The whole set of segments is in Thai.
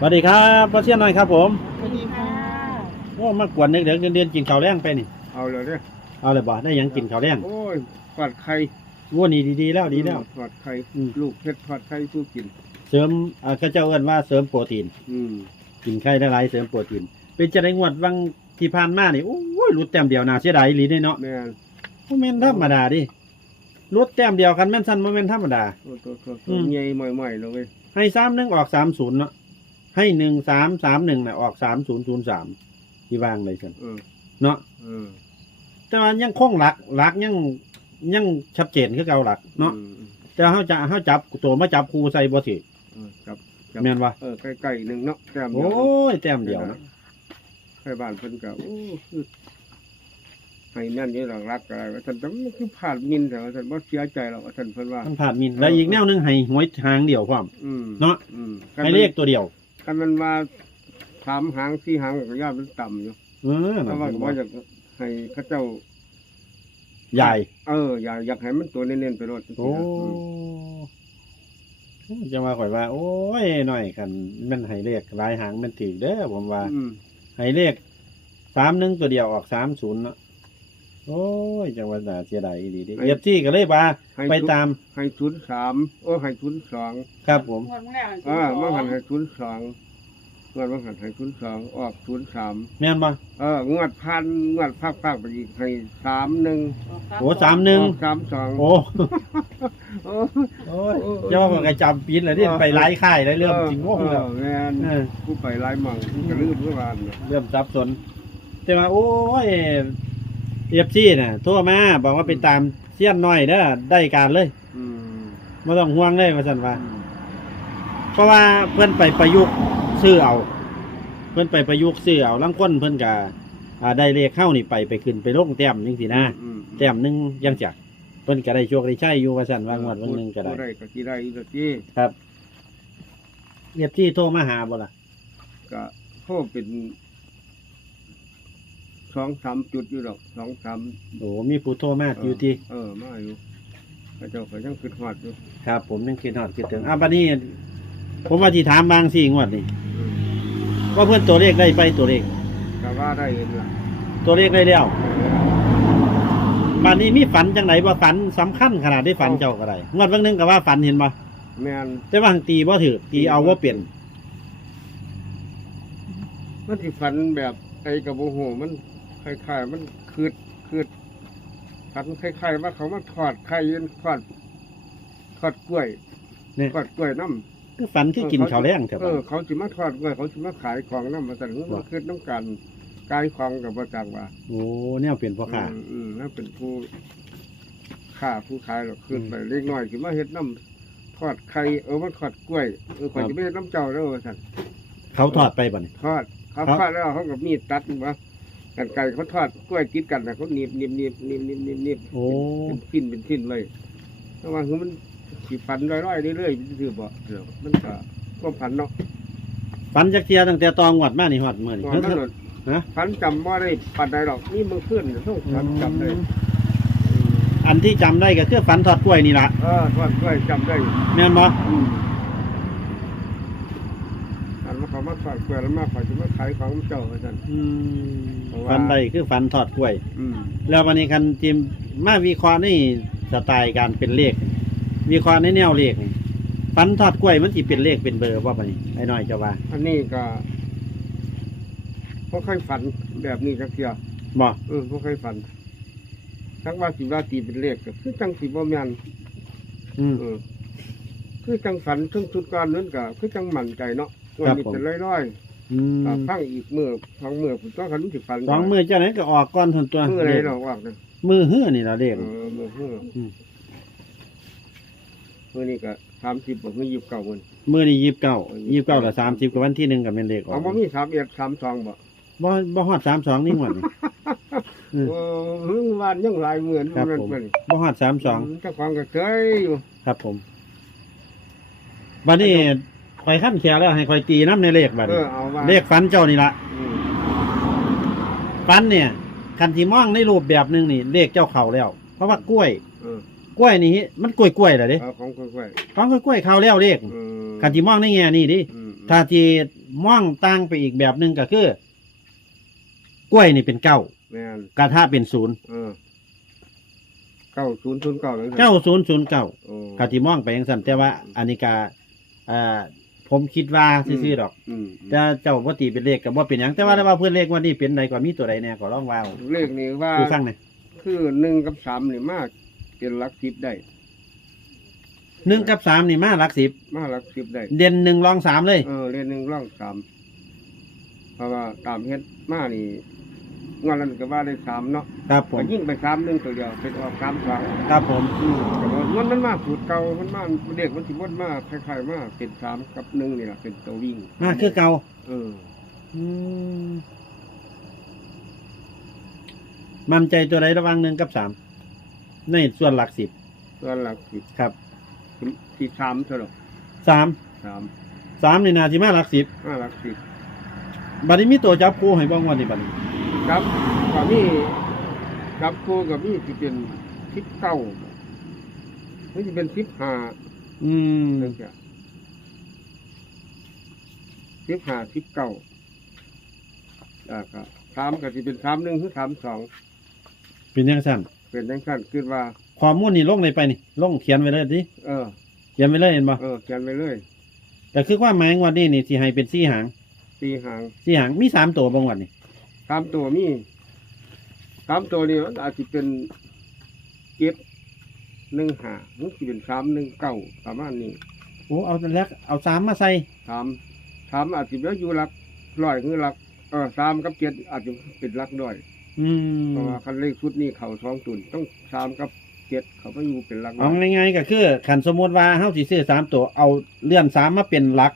สวัสดีครับพ่อเชียนหน่อยครับผมสวัสดีค่ะโอ้มากวนเด็กๆเรียนๆกินข้าวแรงไปนี่ เอาเลยเนี่ยเอาเลยบ่ได้หยังกินข้าวแรงโอ้ยทอดไข่วัวนี่ดีๆแล้วดีแล้ว ทอดไข่อืม ลูกเพชรทอดไข่สู้กิน เสริมอ่าเขาเจ้าเอิ้นว่าเสริมโปรตีน อืมกินไข่ได้หลายเสริมโปรตีน เป็นจะได้งวดวังที่ผ่านมานี่โอ้ยรุดแต้มเดียวน่าเสียดายอีหลีเด้เนาะแม่นบ่แม่นธรรมดาดิรุดแต้มเดียวกันแม่นซั่นบ่แม่นธรรมดาโอ้ตัวตัวอืตัวมใหญ่ใหม่ๆเลยเว้ยให้31ออก30เนาะ ให้1331น่ะออก3003ที่วางเลยซั่นเออเนาะเออแต่ว่ายังคงหลักหลักยังยังชัดเจนคือเก่าหลักเนาะอืมแต่เฮาจะเฮาจับตัวมาจับครูใส่บ่สิเออจับแม่นบ่เออใกล้ๆหนึ่งเนาะแต้มเดีโอ้ยว ยแต้มเดียวนะใกล้บ้านเพิ่นก็โอ้คือให้นั่นนี่หลักรักอะไรว่าท่านต้องคือผ่านมินแต่ว่าท่านบ่เสียใจหรอกว่าท่านเพิ่นว่า มันผ่านมินแล้วอีกแนวหนึงให้หวยทางเดียวพร้อม อืมเนาะ อืมให้เลขตัวเดียว คันมันมาสามหางสี่หางก็ย่ามันต่ำอยู่เออแต่ว่าก็ว่าอยากให้เขาเจ้า ใหญ่ เอออยากอยากให้มันตัวเน้นๆไปรถโอ้จะมาข่อยว่า โอ้ยหน่อยกันมันให้เลขหลายหางมันถือเด้อผมว่า อืมให้เลขสามหนึ่งตัวเดียวออกสามศูนย์เนาะ โอ้ยจังหวัดน่าเสียดายดีดิเอฟซีก็เลยว่าให้ไปชุดตาม ให้ศูนย์สามโอ้ให้ศูนย์สองครับผม งวดมื่อแล้วอ่าเมื่อหันให้ศูนย์สองงวดเมื่อหันให้ศูนย์สองออกศูนย์สามแม่นบ่เอองวดพันงวดภาคภาคไปอีกให้สามหนึ่งโอ้สามหนึ่งออกสามสองโอ้ โอ้โอ้ยเจ้าก็จำปีนเลยที่ไปไล่ค่ายได้เริ่มจริงโง่แล้วเออแม่นเออผู้ไปไล่มั่งผู้กระลืมเมื่อวานน่ะเริ่มสับสน แต่ว่าโอ้ย เอฟซีน่ะโทรมาบอกว่าไปตามเสี้ยนน้อยเด้อได้การเลยอืมไม่ต้องห่วงเลยว่าสันว่า เพราะว่าเพื่อนไปประยุกต์ซื้อเอา เพื่อนไปประยุกต์ซื้อเอาลังก้นเพื่อนกอ่าได้เลขเข้านี่ไปไปขึ้นไปลงแต้มยังสินะอืมแต้มหนึงยังจักเพื่อนก็ได้โชคได้ใช่อยู่ว่าสันว่างวดวันหนึงก็ได้ผู้ได้ก็ที่ได้อีกทีครับเอฟซีโทรมาหาบ่ล่ะก็โทษเป็น สองสามจุดอยู่หรอกสองสามโอ้มีผู้โทรมาอยู่ที่เออมาอยู่พระเจ้าก็ยังคิดฮอดอยู่ครับ ผมยังคิดฮอดคิดถึงอะบัดนี้ ผมว่าที่ถามบางสี่งวดนี่อืมว่าเพื่อนตัวเลขได้ไปตัวเลขก็ว่าได้เห็นละตัวเลขได้แล้วบัดนี้มีฝันจังไหนบ่ฝันสำคัญขนาดได้ฝันเจ้าก็ได้งวดเบางหนึงก็ว่าฝันเห็นบ่แม่นแต่ว่าหังตีบ่ถือตีเอาว่าเปลี่ยนมันที่ฝันแบบไอ้กับโอ้โหมัน คล้ายๆมันคืดคืดฝันคล้ายๆว่าเขามาทอดไข่ยืนทอดทอดกล้วยเนี่ยทอดกล้วยน้ำคือฝันที่กินข้าวแรงแถวเอบ้านอเขาสิมาทอดกล้วยเขาสิมาขายของน้ำมาสั่งว่ามาคืดน้ำกันกายของกับประจักว่าโอ้แนวเปลี่ยนพ่อค้าอืมอืมนั่นเป็นผู้ค้าผู้ขายหรอกขึ้นไปเล็กน้อยสิมาเฮ็ดน้ำทอดไข่เออมันทอดกล้วยเออข่อยจะไม่เฮ็ดน้ำเจ้าแล้วว่าสั่นเขาทอดไปบ่นี่ทอดเขาครับทอดแล้วเขากับมีดตัดว่า กันไก่เขาทอดกล้วยติดกันนะเขาหนีบหนีบหนีบหนีบหนีบหนีบหนีบโอ้ เป็นชิ้นเป็นชิ้นเลยระหว่างคือมันสิฟันร้อยๆเรื่อยๆคือบ่เดี๋ยวมันก็ก็พันเนาะฝันจักเทียตั้งแต่ตองวดมานี่ฮอดมื้อนี่ตอนนั้นโดดฮะ พันจำว่าได้ปันใดหรอกนี่มือขึ้นต้องพันจำได้อันที่จำได้ก็คือฝันทอดกล้วยนี่ล่ะเออทอดกล้วยจำได้แม่นบ่อืมอันมา เขามาทอดกล้วยแล้วมาขอยจะมาขายของเจ้าอาจารย์อืมเพราะว่าฝันใดคือฝันทอดกล้วย อืมแล้ววันนี้คันจิมมาวิเคราะห์ในสไตล์การเป็นเลข วิเคราะห์ในแนวเลขนี่ฝันทอดกล้วยมันสิเป็นเลขเป็นเบอร์ว่าปะนี่ไอ้น้อยเจะว่าอันนี้ก็พวกเคยฝันแบบนี้จักเทียบ่เออพวกเคยฝันทั้งว่าสิว่าตีเป็นเลขก็คือจังสีบ่แม่นอืมเออคือจังฝันทั้งชุดการนั้นก็คือจังมั่นใจเนาะ วันครับนี้ผมเป็นร้อยอืๆก็มฟังอีกมือสองมือผมต้องคันสิฝันสองมือเจ้าไหนก็ออกก้อนทนตัวมืออะไรเลขเนาะว่ากันมือเฮือนี่ละเลขเออมือเฮืออม มือนี้ก็สามสิบบอกมือยิบเก่ามันมือนี่ยี่สิบเก้ายี่สิบเก้ากับสามสิบกับวันที่หนึ่งกับเป็นเลขออเอากบ่มีสามเอ็ดสามสองบ่บ่บ่ฮอดสามสองนี่หมดนี่ อืม เออหึงวานยังหลายหมื่นครับนั่นผมเป็นบ่ฮอดสามสองเจ้าของก็เคยอยู่ ครับผมบัดนี้ คอยขั้นแขวแล้วให้คอยตีน้ำในเลขบัดเอนี้อเอาว่าเลขฟันเจ้านี่ละอืมฟันเนี่ยคันที่มองในรูปแบบหนึงนี่เลขเจ้าเข่าแล้ว เพราะว่ากล้วย เออกล้วยนี่มันกล้วยกล้วยๆเหรอเด้เอาของค่อยของกล้วยๆเข่าแล้วเลขๆเออคันที่มองในแง่นี่ดิ อืมถถ้าที่มองต่างไปอีกแบบหนึ่งก็คือกล้วยนี่เป็นเก้าแม่นกระทะเป็นศูนย์เออเก้าศูนย์ศูนย์เก้าเลยเก้าศูนย์ศูนย์เก้าโอ้กะที่มองไปอย่างสั้นแต่ว่าอันนี้กาอ่า ผมคิดว่าซื่อๆดอก อืมแต่เจ้าพ่ตีเป็นเลขกับว่าเป็นหยังแต่ว่าถ้าว่าเพื่อนเลขวันนี้เป็นใดกว่ามีตัวใดแน่ก็ลองว่าเอาเลขนี้ว่า คือฟังหน่อยคือหนึ่งกับสามนี่มากเป็นหลักสิบได้ หนึ่งกับสามนี่มาหลักสิบมาหลักสิบได้ เด่นหนึ่งรองสามเลย เออเรียนหนึ่งร่องสามเพราะว่าตามเฮ็ดมานี่ งวดนั้นก็ว่าได้สามเนาะครับผมก็ยิ่งไปสามหนึ่งตัวเดียวเป็นออกสามสองครับผมอืมแต่ว่ามันมันมาสูตรเก่ามันมาเด็กมันสิวนมาคล้ายๆมาเป็นสามกับหนึ่งนี่แหละเป็นตัววิ่งมาคือเก่าเอออืมมั่นใจตัวใดระหว่างหนึ่งกับสามในส่วนหลักสิบตัวหลักสิบครับที่สามเท่าไหร่สามสามสามนี่นาที่มาหลักสิบห้าหลักสิบบัดนี้มีตัวจับคู่ให้บ้างวันนี้บัดนี้ ครับกับนี่กับครูกับนี่ที่เป็นสิบเก้านี่จะเป็นสิบห้าอืมนั่นแหละสิบห้าสิบเก้าอ่าครับสามก็จะเป็นสามหนึ่งหรือสามสองเป็นยังสั้นเป็นยังสั้นคิดว่า ความมุ่นนี่ลงในไปนี่ลงเขียนไว้เลยดิเออเขียนไว้เลยเห็นบ่เออเขียนไปเลย แต่คือความหมายงวันนี้นี่ที่ให้เป็นสี่หางตีหางสี่หางมีสามตัวบางวันนี่ สามตัวมีสามตัวนี้มันอาจจะเป็นเจ็ดหนึ่งหาหรือจะเป็นสามหนึ่งเก้าประมาณนี้โอ้เอาแล้วเอาสามมาใส่สามสามอาจจะเป็นอยู่หลักร้อยหรือหลักเออสามกับเจ็ดอาจจะเป็นหลักด้วยอืมเพราะว่าคันเลขชุดนี้เขาสองตุนต้องสามกับเจ็ดเขาก็อยู่เป็นหลักร้เอาอยง่ายๆก็คือขันสมมติว่าเฮาสิซื้อสามตัวเอาเลื่อนสามมาเป็นหลัก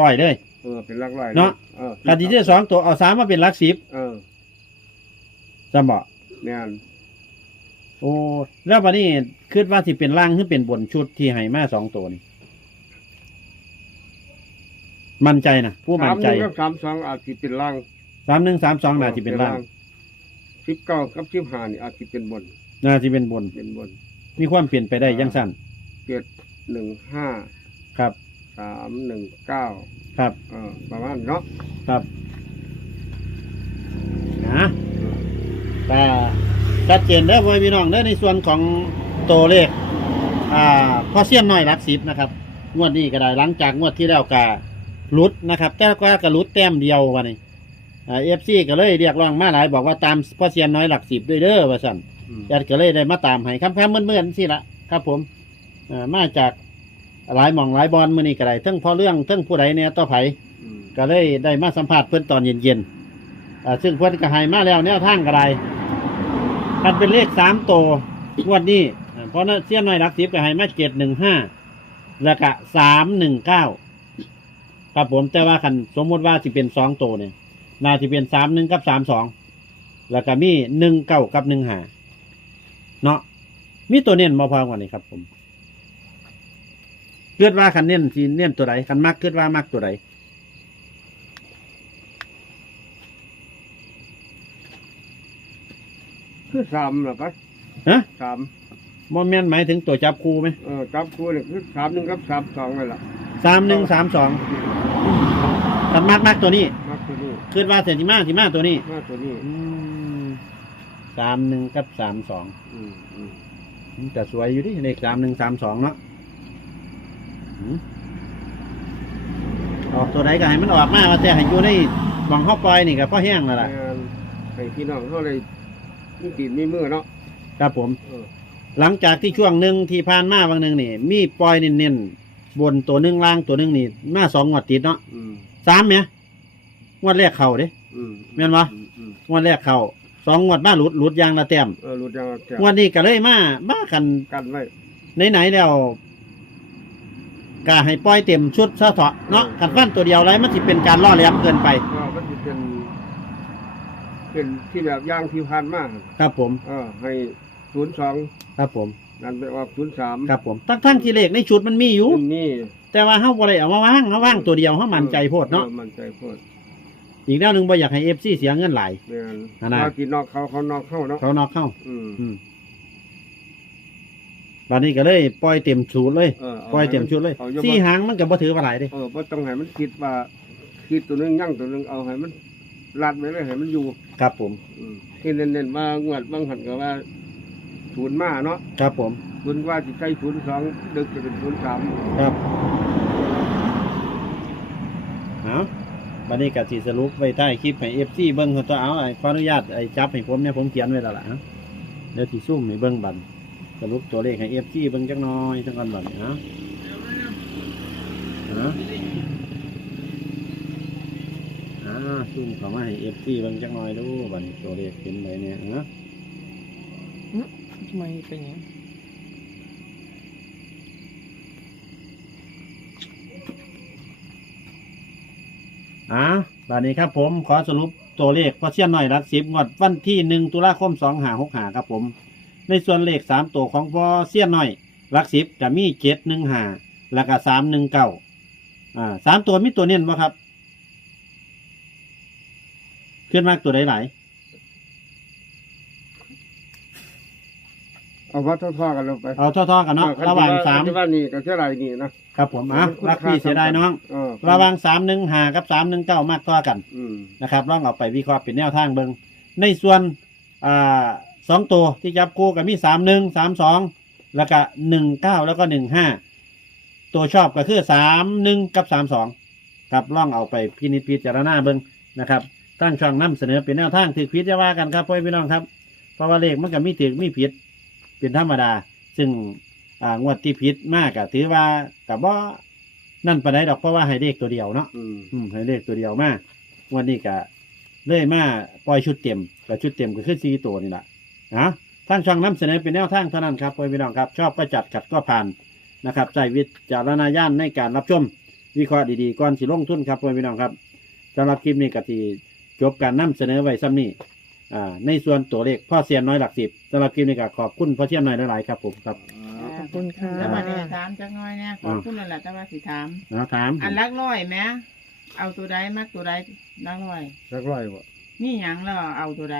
ร้อยเลย เออเป็นหลักร้อยเนาะ เออขันที่ซื้อสองตัวเอาสามมาเป็นหลักสิบเออจำบ่เนี่ยโอ้แล้ววันนี้คิดว่าสิเป็นล่างหรือเป็นบนชุดที่ให้มาสองตัวนี่มั่นใจนะผู้มั่สานมหใจนึ่งกับสามสองอาจจะเป็นล่างสามหนึ่งสามสองน่าจะเป็นล่างสิบเก้ากับสิบห้านี่อาจจะเป็นบนน่าจะเป็นบน เป็นบน มีความเปลี่ยนไปได้ยังสั้นเจ็ดหนึ่งห้าครับ สามหนึ่งเก้าครับเออประมาณเนาะครับนะแต่ชัดเจนเด้อพ่อพี่น้องเด้อในส่วนของตัวเลข อ่าพอเสี้ยนน้อยหลักสิบนะครับ งวดนี้ก็ได้หลังจากงวดที่แล้วกาลุดนะครับ แต่ก็กระลุดแต้มเดียววันนี้อ่าเอฟซีก็เลยเรียกร้องมาหลายบอกว่าตามพอเสี้ยนน้อยหลักสิบด้วยเด้อว่าสั่นอืมญาติก็เลยได้มาตามให้คำคำๆเมื่อนๆสิละครับผมอ่ามาจาก หลายหม่องหลายบอลมื่อนี้ก็ได้ทั้งพอเรื่องทั้งผู้ใดเนี่ยต่อไผอืมก็เลยได้มาสัมผัสเพื่อนตอนเย็นๆอ่าซึ่งเพื่อนก็ให้มาแล้วแนวทางก็ได้มันเป็นเลขสามตัวงวดนี้อ่าเพราะนั้นเสี้ยนน้อยหลักสิบก็ให้มาเจ็ดหนึ่งห้าแล้วก็สามหนึ่งเก้าครับผมแต่ว่าคันสมมติว่าสิเป็นสองตัวเนี่ยน่าจะเป็นสามหนึ่งกับสามสองแล้วก็มีหนึ่งเก้ากับหนึ่งห้าเนาะมีตัวเน้นมาพอกว่านี้ครับผม เกิดว่าคันเน้นทีเน้นตัวใดคันมักเกิดว่ามักตัวใดคือสามเหรอปะฮะสามโมเมนหมายถึงตัวจับคู่ไหมเออจับคู่เนี่ยคือสามหนึ่งกับสามสองเลยล่ะสามหนึ่งสามสองคันมักมักตัวนี้มากตัวนี้คิดว่าเซนติมาสิมาตัวนี้มากตัวนี้สามหนึ่งกับสามสองอืมอืมแต่สวยอยู่ดิเลขสามหนึ่งสามสองเนาะ อืมออกตัวใดก็ให้มันออกมาว่าแต่ให้อยู่ในหมองเข้าปล่อยนี่ก็พ่อแห้งแล้วล่ะงานให้พี่น้องเขาเลยมีตีนมีมือเนาะครับผม เออหลังจากที่ช่วงหนึ่งที่ผ่านมาบางหนึ่งนี่ มีปล่อยเน้นๆบนตัวหนึ่งล่างตัวหนึ่งนี่มาสองงวดติดเนาะอืมสามเนี่ยงวดแรกเข่าเด้ อืมแม่นบ่ อืมอืมงวดแรกเข่าสองงวดมาหลุดหลุดยางละแต้มเออรู้จักแก้วงวดนี้ก็เลยมาบ้ากันกันไว้ไหนๆแล้ว กาให้ปล่อยเต็มชุดซะเถาะเนาะกันฟันตัวเดียวไรมันสิเป็นการล่อแหลมเกินไป ก็มันจะเป็น เป็นที่แบบย่างที่ผ่านมากครับผม เออให้ศูนย์สองครับผม นั่นไปออกศูนย์สามครับผมทั้งทั้งๆที่เลขในชุดมันมีอยู่ นี่แต่ว่าเฮาบ่ได้เอามาว่างเฮาว่างตัวเดียวเฮามั่นใจโพดเนาะออมันใจโพดอีกแนวหนึงบ่อยากให้ FC เสียเงินหลายแม่นอันนั้นเขากินนอกเขาเขานอกเข้าเนาะเขานอกเข้า อืม อืม บัดนี้ก็เลยปล่อยเต็มชุดเลย เออปล่อยเต็มชุดเลยอาอย่าสี่บ่หางมันก็บ่ถือว่าหลายเด้เออบ่ต้องให้มันคิดว่าคิดตัวหนึงยั่งตัวหนึงเอาให้มันลัดไว้เลยให้มันอยู่ครับผม อืมที่เน้นๆว่างวดบางหันก็ว่าศูนย์มาเนาะครับผม ศูนย์ว่าสิใช้ศูนย์สองดึกจะเป็นศูนย์สามครับเอาบัดนี้ก็สิสรุปไว้ใต้คลิปให้ FC เบิ่งเขาตัวเอาไอ้ขออนุญาตไอ้จับให้ผมเนี่ยผมเขียนไว้แล้วล่ะนะเดี๋ยวสิซุ่มให้เบิ่งบัดส รุปตัวเลขให้ FC เบิ่งจักหน่อยจังก่อนบัดนี้นะนะอ่าซุ่มเข้ามาให้ FC เบิ่งจักหน่อยดูบัดนี้ตัวเลขเป็นไดเนี่ยนะทำไมเป็นอย่างนี้อ่าบาดนี้ครับผมขอสรุปตัวเลขพอเชียนหน่อยรักสิบงวดวันที่หนึ่งตุลาคมสองหาหกหาครับผม ในส่วนเลขสามตัวของพอเชียนหน่อยรักสิบจะมีเจ็ดหนึ่งหาแล้วก็สามหนึ่งเก้าอ่าสามตัวมีตัวเน้นบ่ครับขึ้นมากตัวใดหลายเอาวัดท่อๆกันลงไปเอาท่อๆกันเนาะออระหว่างสามคันที่ว่านี่ก็เท่าไรนี่นะครับผมอะรักพี่เสียดายน้องเออระหว่างสามหนึ่งหากับสามหนึ่งเก้ามากต่อกันอืมนะครับลองเอาไปวิเคราะห์เป็นแนวทางเบิงในส่วนอ่า สองตัวที่จับคู่กับมีสามหนึ่งสามสองแล้วก็หนึ่งเก้าแล้วก็หนึ่งห้าตัวชอบก็คือสามหนึ่งกับสามสองครับลองเอาไปพินิจพิจารณาเบิงนะครับตั้งช่องนํเสนอเป็นแนวทางถือผิดจะว่ากันครับพ่อพี่น้องครับ เพราะว่าเลขมันก็มีถือมีผิดเป็นธรรมดา ซึ่งอ่างวดที่ผิดมากก็ถือว่ากับว่านั่นปานใดดอกเพราะว่าให้เลขตัวเดียวเนาะอืมอืมให้เลขตัวเดียวมากวันนี้ก็เลยมาปล่อยชุดเต็มกับชุดเต็มก็คือสี่ตัวนี่แหละ นะทางช่องน้ำเสนอเป็นแนวทางเท่านั้นครับพ่อพี่น้องครับ ชอบก็จัดขัดก็ผ่านนะครับใช้วิจารณญาณในการรับชมวิเคราะห์ดีๆก่อนสิลงทุนครับพ่อพี่น้องครับสำหรับคลิปนี้ก็ที่จบการนำเสนอไว้ซ้ำนี้อ่าในส่วนตัวเลขพ่อเซียนน้อยหลักสิบสำหรับคลิปนี้ก็ขอบคุณพ่อเซียนน้อยหลายๆครับผมครับ ขอบคุณค่ะ แล้วมาเนี่ยถามจักหน้อยเนี่ยขอบคุณนั่นแหละแต่ว่าสิถาม นะถามอันลักร้อยไหมเอาตัวใดมักตัวใดลักร้อย สักร้อยบ่ นี่หยังแล้วเอาตัวใด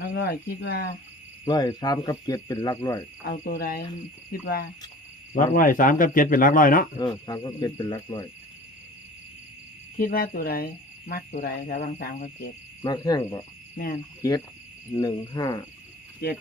ลักร้อยคิดว่า ร้อยสามกับเจ็ดเป็นหลักร้อย เอาตัวใดคิดว่ารักร้อยสามกับเจ็ดเป็นรักร้อยเนาะเออสามกับเจ็ดเป็นหลักร้อย คิดว่าตัวใดมักตัวใดระหวังสามกับเจ็ดมาแข้งบ่แม่นเจ็ดหนึ่งห้าเจ็ด